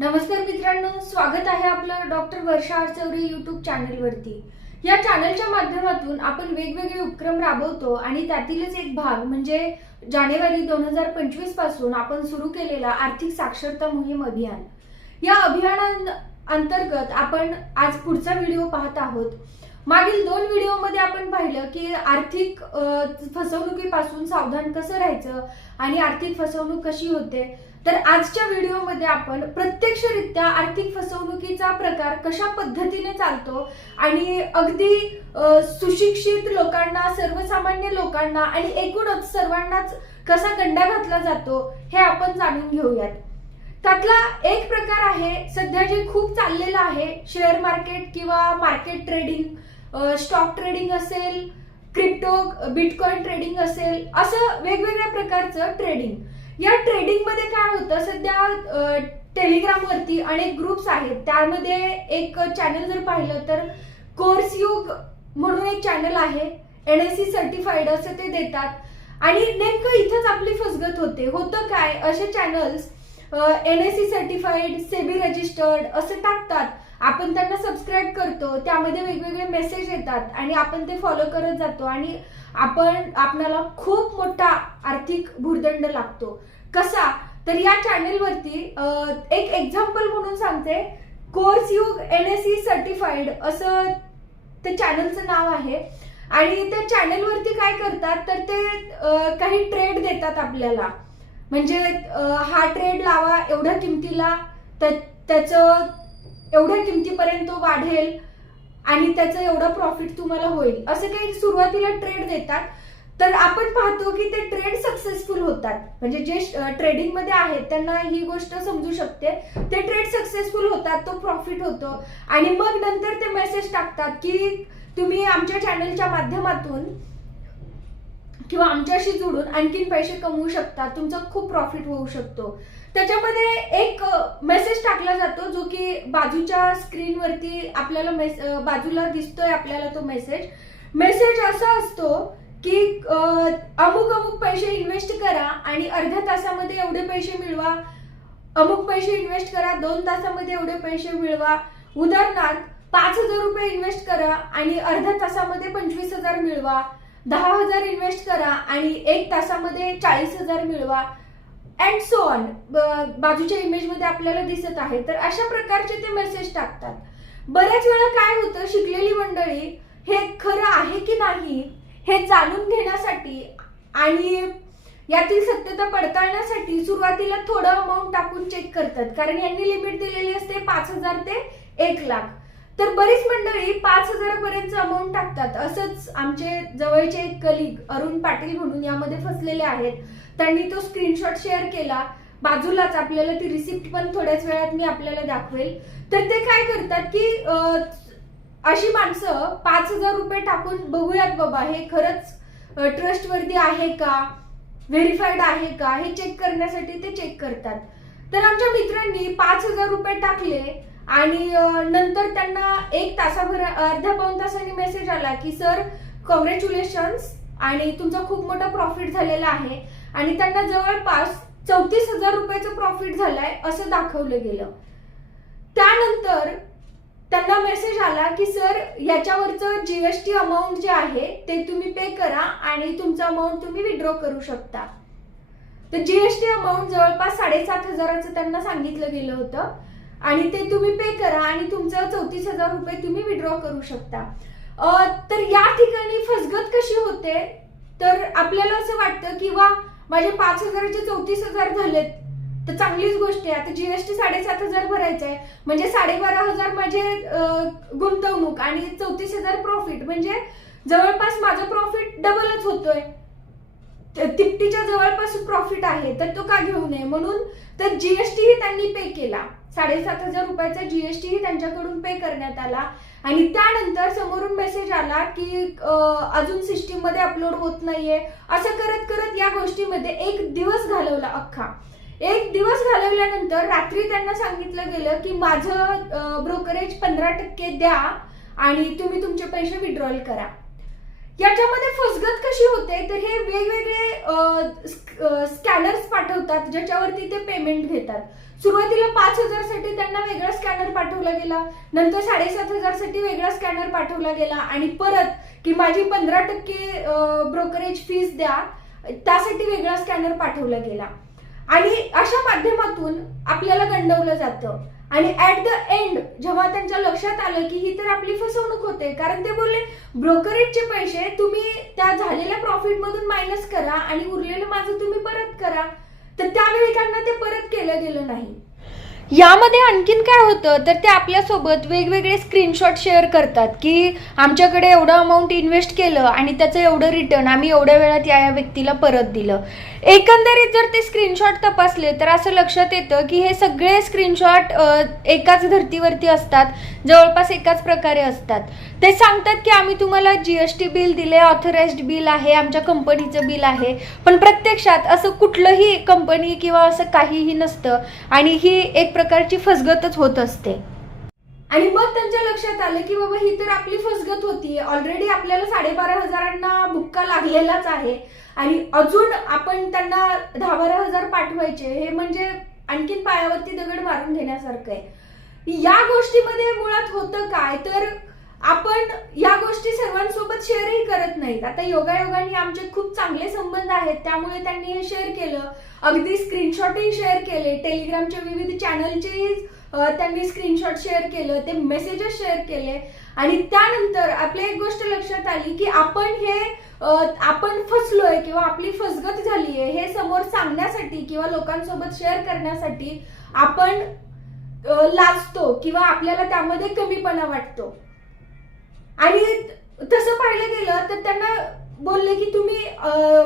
नमस्कार मित्रांनो, स्वागत आहे आपलं डॉक्टर वर्षा आरचौरे यूट्यूब चॅनलवरती। या चॅनलच्या माध्यमातून आपण वेगवेगळे उपक्रम राबवतो आणि त्यातीलच एक भाग म्हणजे जानेवारी 2025 पासून आपण सुरू केलेला आर्थिक साक्षरता मोहीम अभियान। या अभियानांतर्गत आपण आज पुढचा व्हिडिओ पाहत आहोत। मागील 2 व्हिडिओमध्ये आपण पाहिलं की आर्थिक फसवणुकीपासून सावधान कसं राहायचं आणि आर्थिक फसवणूक कशी होते। तर आजच्या व्हिडिओमध्ये आपण प्रत्यक्षरित्या आर्थिक फसवणुकीचा प्रकार कशा पद्धतीने चालतो आणि अगदी सुशिक्षित लोकांना, सर्वसामान्य लोकांना आणि एकूणच सर्वांनाच कसा गंडा घातला जातो हे आपण जाणून घेऊयात। त्यातला एक प्रकार आहे सध्या जे खूप चाललेलं आहे, शेअर मार्केट किंवा मार्केट ट्रेडिंग, स्टॉक ट्रेडिंग असेल, क्रिप्टो बिटकॉइन ट्रेडिंग असेल, असं वेगवेगळ्या प्रकारचं ट्रेडिंग। या ट्रेडिंग मध्ये काय होतं, सध्या टेलिग्राम वरती अनेक ग्रुप्स आहेत। त्यामध्ये एक चॅनल जर पाहिलं तर कोर्स युग म्हणून एक चॅनल आहे, NSE सर्टिफाईड असं ते देतात आणि नेमकं इथंच आपली फसगत होतं काय, असे channels NSE certified, SEBI registered असं टाकतात, आपण त्यांना सबस्क्राईब करतो, त्यामध्ये वेगवेगळे मेसेज येतात आणि आपण ते फॉलो करत जातो आणि आपल्याला खूप मोठा आर्थिक भुर्दंड लागतो। कसा, तर या चॅनलवरती एक एक्झाम्पल म्हणून सांगते, कोर्स युग NSE सर्टिफाईड असं ते चॅनलचं नाव आहे आणि त्या चॅनलवरती काय करतात तर ते काही ट्रेड देतात आपल्याला, म्हणजे हा ट्रेड लावा एवढ्या किमतीला, त्याचं एवढ्या किमतीपर्यंत तो वाढेल आणि त्याचं एवढं प्रॉफिट तुम्हाला होईल, असं काही सुरुवातीला ट्रेड देतात। तर आपण पाहतो की ते ट्रेड सक्सेसफुल होतात, म्हणजे जे ट्रेडिंग मध्ये आहेत त्यांना ही गोष्ट समजू शकते, ते ट्रेड सक्सेसफुल होतात, तो प्रॉफिट होतो आणि मग नंतर ते मेसेज टाकतात की तुम्ही आमच्या चॅनलच्या माध्यमातून किंवा आमच्याशी जोडून आणखीन पैसे कमवू शकता, तुमचा खूप प्रॉफिट होऊ शकतो। त्याच्यामध्ये एक मेसेज टाकला जातो जो की बाजूच्या स्क्रीनवरती आपल्याला बाजूला दिसतोय आपल्याला तो मेसेज असा असतो की अमुक पैसे इन्व्हेस्ट करा आणि अर्ध्या तासामध्ये एवढे पैसे मिळवा, अमुक पैसे इन्व्हेस्ट करा 2 तासामध्ये एवढे पैसे मिळवा। उदाहरणार्थ 5,000 रुपये इन्व्हेस्ट करा आणि अर्ध्या तासामध्ये 25,000 मिळवा, 10,000 इन्व्हेस्ट करा आणि 1 तासामध्ये 40,000 मिळवा, अँड सो ऑन। बाजूच्या इमेज मध्ये आपल्याला दिसत आहे। तर अशा प्रकारचे ते मेसेज टाकतात। बऱ्याच वेळा काय होतं, शिकलेली मंडळी हे खरं आहे की नाही हे जाणून घेण्यासाठी आणि यातील सत्यता पडताळण्यासाठी सुरुवातीला थोडं अमाऊंट टाकून चेक करतात, कारण यांनी लिमिट दिलेली असते 5,000 ते 1,00,000। तर बरीच मंडळी 5,000 पर्यंत अमाऊंट टाकतात। असंच आमचे जवळचे एक कलिग अरुण पाटील म्हणून यामध्ये फसलेले आहेत, त्यांनी तो स्क्रीनशॉट शेअर केला, बाजूलाच आपल्याला ती रिसिप्ट पण थोड्याच वेळात मी आपल्याला दाखवेल। तर ते काय करतात की अशी माणसं 5,000 रुपये टाकून बघूयात बाबा हे खरंच ट्रस्टवर्दी आहे का, व्हेरीफाईड आहे का, हे चेक करण्यासाठी ते चेक करतात। तर आमच्या मित्रांनी 5,000 रुपये टाकले आणि नंतर त्यांना 1 तासाभर अर्ध्या पाऊण तासांनी मेसेज आला की सर कॉंग्रॅच्युलेशन्स आणि तुमचा खूप मोठा प्रॉफिट झालेला आहे आणि त्यांना जवळपास 34,000 रुपयाचं प्रॉफिट झालाय असं दाखवलं गेलं। त्यानंतर त्यांना मेसेज आला की सर याच्यावरचं GST अमाऊंट जे आहे ते तुम्ही पे करा आणि तुमचं अमाऊंट तुम्ही विड्रॉ करू शकता। तर GST अमाऊंट जवळपास 7,500 त्यांना सांगितलं गेलं होतं आणि ते तुम्ही पे करा आणि तुमचं 34,000 रुपये तुम्ही विड्रॉ करू शकता। तर या ठिकाणी फसगत कशी होते, तर आपल्याला असं वाटतं की वा माझे 5,000चे 34,000 झालेत तर चांगलीच गोष्ट आहे, आता GST 7,500 भरायचं आहे म्हणजे 12,500 माझे गुंतवणूक आणि 34,000 प्रॉफिट, म्हणजे जवळपास माझं प्रॉफिट डबलच होतोय, तिपटीच्या जवळपास प्रॉफिट आहे, तर तो का घेऊ नये म्हणून तर GST ही त्यांनी पे केला, 7,500 रुपयाचा GST ही त्यांच्याकडून पे करण्यात आला आणि त्यानंतर समोरून मेसेज आला की अजून सिस्टीम मध्ये अपलोड होत नाहीये। असं करत करत या गोष्टीमध्ये 1 दिवस घालवला, अख्खा 1 दिवस घालवल्यानंतर रात्री त्यांना सांगितलं गेलं की माझं ब्रोकरेज 15% द्या आणि तुम्ही तुमचे पैसे विड्रॉल करा। याच्यामध्ये फसगत कशी होते, तर हे वेगवेगळे स्कॅनर्स पाठवतात ज्याच्यावरती ते पेमेंट घेतात। सुरुवातीला 5,000 साठी पाठवला गेला, नंतर 7,500 साठी वेगळा स्कॅनर पाठवला गेला आणि परत की माझी 15% ब्रोकरेज फीस द्या, त्यासाठी वेगळा स्कॅनर पाठवला गेला. आणि अशा माध्यमातून आपल्याला गंडवलं जातं. आणि ऍट द एंड जेव्हा त्यांच्या लक्षात आलं की ही तर आपली फसवणूक होते, कारण ते बोलले ब्रोकरेजचे पैसे तुम्ही त्या झालेल्या प्रॉफिट मधून मायनस करा आणि उरलेलं माझं तुम्ही परत करा, तर त्यावेळी त्यांना ते परत केलं गेलं नाही. यामध्ये आणखीन काय होतं तर ते आपल्यासोबत वेगवेगळे स्क्रीनशॉट शेअर करतात की आमच्याकडे एवढं अमाऊंट इन्व्हेस्ट केलं आणि त्याचं एवढं रिटर्न आम्ही एवढ्या वेळात या व्यक्तीला परत दिलं. एकंदरीत जर ते स्क्रीनशॉट तपासले तर असं लक्षात येतं की हे सगळे स्क्रीनशॉट एकाच धर्तीवरती असतात, जवळपास एकाच प्रकारे असतात. ते सांगतात की आम्ही तुम्हाला GST बिल दिले, ऑथराइज्ड बिल आहे, आमच्या कंपनीचं बिल आहे, पण प्रत्यक्षात असं कुठलंही कंपनी किंवा असं काहीही नसतं आणि ही एक प्रकारची फसगतच होत असते. आणि मग त्यांच्या लक्षात आलं की बाबा ही तर आपली फसगत होती, ऑलरेडी आपल्याला 12,500 बुक्का लागलेलाच आहे आणि अजून आपण त्यांना 10-12 पाठवायचे, हे म्हणजे आणखीन पायावरती दगड मारून घेण्यासारखं आहे. या गोष्टीमध्ये मुळात होतं काय तर आपण या गोष्टी सर्वांसोबत शेअरही करत नाहीत. आता योगायोगाने आमचे खूप चांगले संबंध आहेत, त्यामुळे त्यांनी हे शेअर केलं, अगदी स्क्रीनशॉटही शेअर केले, टेलिग्रामच्या विविध चॅनलचे त्यांनी स्क्रीनशॉट शेअर केलं, ते मेसेजेस शेअर केले. आणि त्यानंतर आपल्या एक गोष्ट लक्षात आली की आपण फसलोय किंवा आपली फसगत झालीये हे समोर सांगण्यासाठी किंवा लोकांसोबत शेअर करण्यासाठी आपण लाजतो किंवा आपल्याला त्यामध्ये कमीपणा वाटतो. आणि तसं पाहिलं गेलं तर त्यांना बोलले की तुम्ही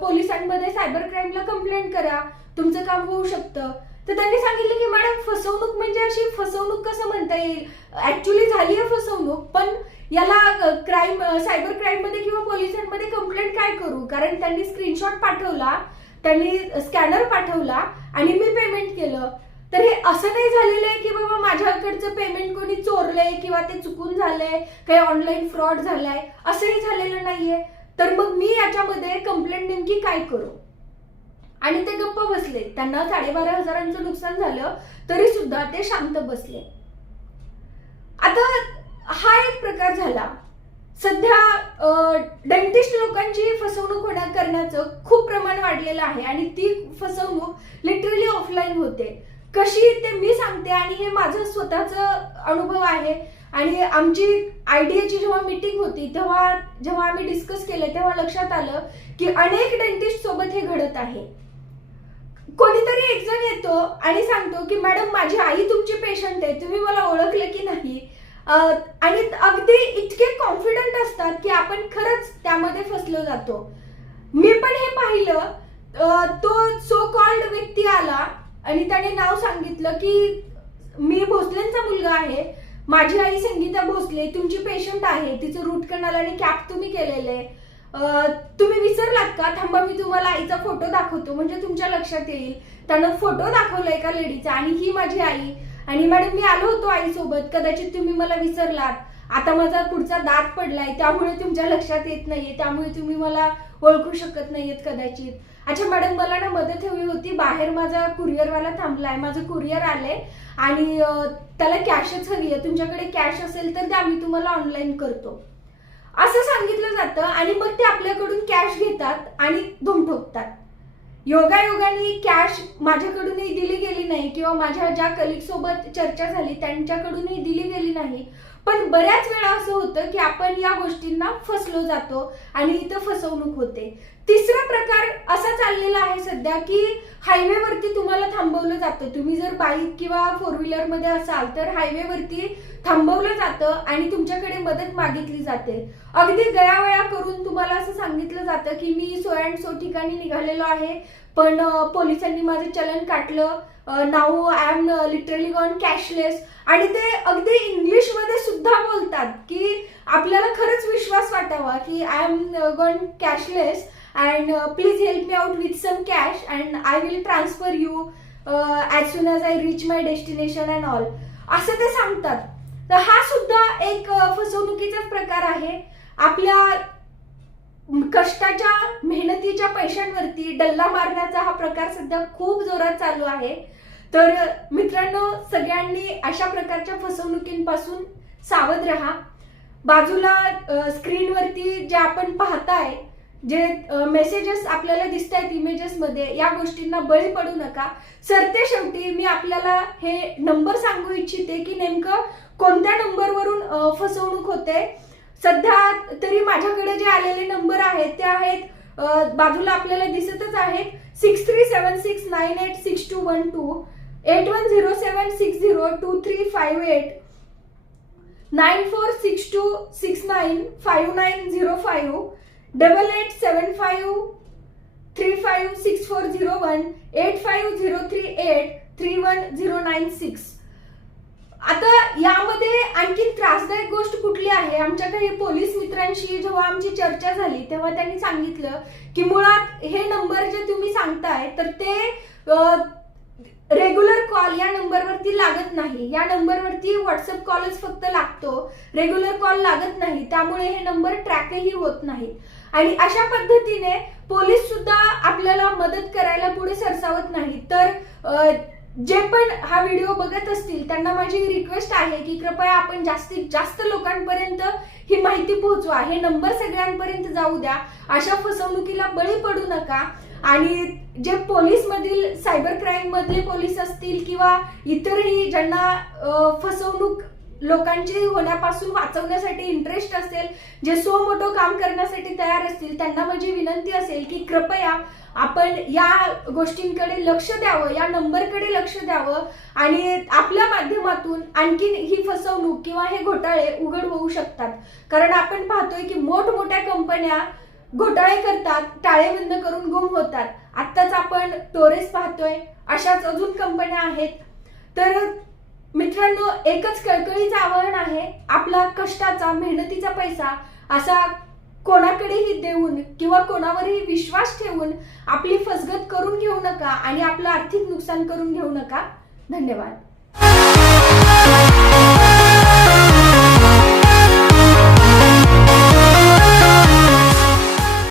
पोलिसांमध्ये सायबर क्राईमला कंप्लेंट करा, तुमचं काम होऊ शकतं. तर त्यांनी सांगितलं की मॅडम फसवणूक म्हणजे अशी फसवणूक कसं म्हणता येईल, ऍक्च्युली झाली आहे फसवणूक, पण याला सायबर क्राईम मध्ये किंवा पोलिसांमध्ये कंप्लेंट काय करू, कारण त्यांनी स्क्रीनशॉट पाठवला, त्यांनी स्कॅनर पाठवला आणि मी पेमेंट केलं. तर हे असं नाही झालेलं आहे की बाबा माझ्याकडचं पेमेंट कोणी चोरलंय किंवा ते चुकून झालंय, काही ऑनलाईन फ्रॉड झालाय, असंही झालेलं नाहीये. तर मग मी याच्यामध्ये कंप्लेंट नेमकी काय करू. आणि ते गप्प बसले, त्यांना 12,500 नुकसान झालं तरी सुद्धा ते शांत बसले. आता हा एक प्रकार झाला. सध्या डेंटिस्ट लोकांची फसवणूक करण्याचं खूप प्रमाण वाढलेलं आहे आणि ती फसवणूक लिटरली ऑफलाईन होते. कशी ते मी सांगते आणि हे माझं स्वतःचा अनुभव आहे. आणि आमची IDAची जेव्हा मीटिंग होती तेव्हा जेव्हा आम्ही डिस्कस केलं तेव्हा लक्षात आलं की अनेक डेंटिस्ट सोबत हे घडत आहे. कोणीतरी एक जण येतो आणि सांगतो की मॅडम माझी आई तुमची पेशंट आहे, तुम्ही मला ओळखलं की नाही. आणि अगदी इतके कॉन्फिडंट असतात की आपण खरंच त्यामध्ये फसलो जातो. मी पण हे पाहिलं, तो सो कॉल्ड व्यक्ती आला आणि त्याने नाव सांगितलं की मी भोसलेंचा मुलगा आहे, माझी आई संगीता भोसले तुमची पेशंट आहे, तिचं रूट कनाल आणि कॅप तुम्ही केलेले, तुम्ही विसरलात का, थांबा मी तुम्हाला आईचा फोटो दाखवतो म्हणजे तुमच्या लक्षात येईल. त्यानं फोटो दाखवला एका लेडीचा आणि ही माझी आई, आणि मॅडम मी आलो होतो आईसोबत, कदाचित तुम्ही मला विसरलात, आता माझा पुढचा दात पडलाय त्यामुळे तुमच्या लक्षात येत नाहीये, त्यामुळे तुम्ही मला ओळखू शकत नाहीयेत कदाचित. अच्छा मॅडम मला ना मदत हवी होती, बाहेर माझा कुरिअरवाला थांबलाय, माझं कुरिअर आलंय आणि त्याला कॅशच हवी आहे, तुमच्याकडे कॅश असेल तर द्या मी तुम्हाला ऑनलाईन करतो, असं सांगितलं जातं. आणि मग ते आपल्याकडून कॅश घेतात आणि धूम ठोकतात. योगायोगाने कॅश माझ्याकडूनही दिली गेली नाही किंवा माझ्या ज्या कलिग सोबत चर्चा झाली त्यांच्याकडूनही दिली गेली नाही. पण बऱ्याच वेळा असं होतं की आपण या गोष्टींना फसलो जातो आणि इथं फसवणूक होते. तिसरा प्रकार असा चाललेला आहे सध्या की हायवेवरती तुम्हाला थांबवलं जातं. तुम्ही जर बाईक किंवा 4 व्हीलर मध्ये असाल तर हायवेवरती थांबवलं जातं आणि तुमच्याकडे मदत मागितली जाते. अगदी गयावया करून तुम्हाला असं सांगितलं जातं की मी सो अँड सो ठिकाणी निघालेलो आहे, पण पोलिसांनी माझं चलन काटलं, now I am literally gone cashless. आणि ते अगदी इंग्लिश मध्ये सुद्धा बोलतात की आपल्याला खरंच विश्वास वाटावा की I am gone cashless and please help me out with some cash and I will transfer you as soon as I reach my destination and all, असं ते सांगतात. तर हा सुद्धा एक फसवणुकीचाच प्रकार आहे. आपल्या कष्टाच्या मेहनतीच्या पैशांवरती डल्ला मारण्याचा हा प्रकार सध्या खूप जोरात चालू आहे. तर मित्रांनो, सगळ्यांनी अशा प्रकारच्या फसवणुकींपासून सावध राहा. बाजूला स्क्रीनवरती जे आपण पाहताय, जे मेसेजेस आपल्याला दिसत आहेत इमेजेस मध्ये, या गोष्टींना बळी पडू नका. सरते शेवटी मी आपल्याला हे नंबर सांगू इच्छिते की नेमकं कोणत्या नंबरवरून फसवणूक होते. सध्या तरी माझ्याकडे जे आलेले नंबर आहेत ते आहेत, बाजूला आपल्याला दिसतच आहेत, 6376986212, 8107602358, 9462695905, 8875356401, 8503831096. आता यामध्ये आणखी त्रासदायक गोष्ट कुठली आहे, आमच्या काही पोलीस मित्रांशी जेव्हा आमची चर्चा झाली तेव्हा त्यांनी सांगितलं की मुळात हे नंबर जे तुम्ही सांगताय तर ते रेग्युलर कॉल या नंबरवरती लागत नाही. या नंबरवरती व्हॉट्सअप कॉलच फक्त लागतो, रेग्युलर कॉल लागत नाही. त्यामुळे हे नंबर ट्रॅकही होत नाही. आणि अशा पद्धतीने पोलीस सुद्धा आपल्याला मदत करायला पुढे सरसावत नाही. तर जे पण हा व्हिडिओ बघत असतील त्यांना माझी रिक्वेस्ट आहे की कृपया आपण जास्तीत जास्त लोकांपर्यंत ही माहिती पोहोचवा, हे नंबर सगळ्यांपर्यंत जाऊ द्या. अशा फसवणुकीला बळी पडू नका. आणि जे पोलीस मधील सायबर क्राईम मधले पोलीस असतील किंवा इतरही ज्यांना फसवणूक लोकांची होण्यापासून वाचवण्यासाठी इंटरेस्ट असेल, जे सो मोठं काम करण्यासाठी तयार असतील, त्यांना माझी विनंती असेल की कृपया आपण या गोष्टींकडे लक्ष द्यावं, या नंबरकडे लक्ष द्यावं. आणि आपल्या माध्यमातून आणखीन ही फसवणूक किंवा हे घोटाळे उघड होऊ शकतात. कारण आपण पाहतोय की मोठमोठ्या कंपन्या घोटाळे करतात, टाळेबंद करून गुम होतात. आत्ताच आपण टोरेस पाहतोय, अशाच अजून कंपन्या आहेत. तर मित्रांनो, एकच कळकळीचं आवाहन आहे, आपला कष्टाचा मेहनतीचा पैसा असा कोणाकडेही देऊन किंवा कोणावरही विश्वास ठेवून आपली फसगत करून घेऊ नका आणि आपलं आर्थिक नुकसान करून घेऊ नका. धन्यवाद.